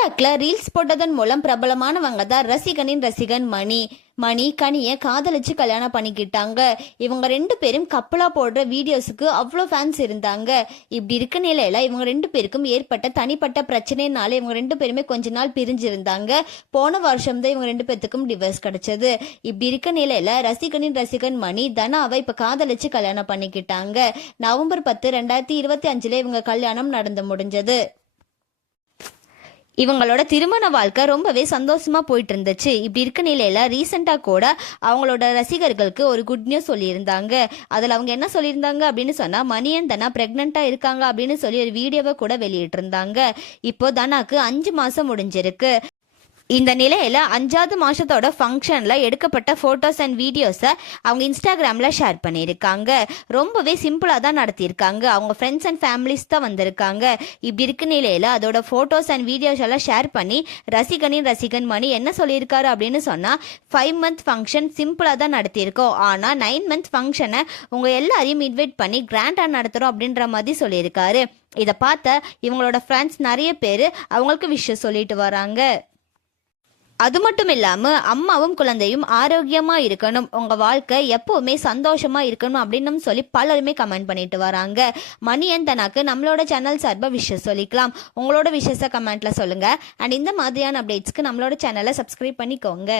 டிக்டாக்ல ரீல்ஸ் போட்டதன் மூலம் பிரபலமானவங்க தான் ரசிகனின் ரசிகன் மணி கனியை காதலிச்சு கல்யாணம் பண்ணிக்கிட்டாங்க. இவங்க 2 பேரும் கப்பலா போடுற வீடியோஸுக்கு அவ்வளோ ஃபேன்ஸ் இருந்தாங்க. இப்படி இருக்க நிலையில இவங்க 2 பேருக்கும் ஏற்பட்ட தனிப்பட்ட பிரச்சனைனால இவங்க 2 பேருமே கொஞ்ச நாள் பிரிஞ்சிருந்தாங்க. போன வருஷம் தான் இவங்க 2 பேத்துக்கும் டிவோர்ஸ் கிடைச்சது. இப்படி இருக்க நிலையில ரசிகனின் ரசிகன் மணி தனாவை இப்ப காதலிச்சு கல்யாணம் பண்ணிக்கிட்டாங்க. நவம்பர் 10, 2025 இவங்க கல்யாணம் நடந்து முடிஞ்சது. இவங்களோட திருமண வாழ்க்கை ரொம்பவே சந்தோஷமா போயிட்டு இருந்துச்சு. இப்படி இருக்க நிலையில ரீசெண்டா கூட அவங்களோட ரசிகர்களுக்கு ஒரு குட் நியூஸ் சொல்லியிருந்தாங்க. அதில் அவங்க என்ன சொல்லியிருந்தாங்க அப்படின்னு சொன்னா, மணியன் தனா பிரெக்னெண்டா இருக்காங்க அப்படின்னு சொல்லி ஒரு வீடியோவை கூட வெளியிட்டு இருந்தாங்க. இப்போ தனாக்கு 5 மாசம் முடிஞ்சிருக்கு. இந்த நிலையில 5வது மாசத்தோட ஃபங்க்ஷன்ல எடுக்கப்பட்ட போட்டோஸ் அண்ட் வீடியோஸை அவங்க இன்ஸ்டாகிராம்ல ஷேர் பண்ணியிருக்காங்க. ரொம்பவே சிம்பிளா தான் நடத்தியிருக்காங்க. அவங்க ஃப்ரெண்ட்ஸ் அண்ட் ஃபேமிலிஸ் தான் வந்திருக்காங்க. இப்படி இருக்க நிலையில அதோட போட்டோஸ் அண்ட் வீடியோஸ் எல்லாம் ஷேர் பண்ணி ரசிகனின் ரசிகன் மணி என்ன சொல்லியிருக்காரு அப்படின்னு சொன்னா, 5 மந்த் ஃபங்க்ஷன் சிம்பிளா தான் நடத்தியிருக்கோம், ஆனா 9 மந்த் ஃபங்க்ஷனை உங்க எல்லாரையும் இன்வைட் பண்ணி கிராண்டா நடத்துறோம் அப்படின்ற மாதிரி சொல்லியிருக்காரு. இதை பார்த்த இவங்களோட ஃப்ரெண்ட்ஸ் நிறைய பேர் அவங்களுக்கு விஷயம் சொல்லிட்டு வராங்க. அது மட்டும் இல்லாம அம்மாவும் குழந்தையும் ஆரோக்கியமா இருக்கணும், உங்க வாழ்க்கை எப்பவுமே சந்தோஷமா இருக்கணும் அப்படின்னு சொல்லி பலருமே கமெண்ட் பண்ணிட்டு வராங்க. மணியன் தனாக்கு நம்மளோட சேனல் சார்பா விஷயம் சொல்லிக்கலாம். உங்களோட விஷயத்தை கமெண்ட்ல சொல்லுங்க. அண்ட் இந்த மாதிரியான அப்டேட்ஸ்க்கு நம்மளோட சேனலை சப்ஸ்கிரைப் பண்ணிக்கோங்க.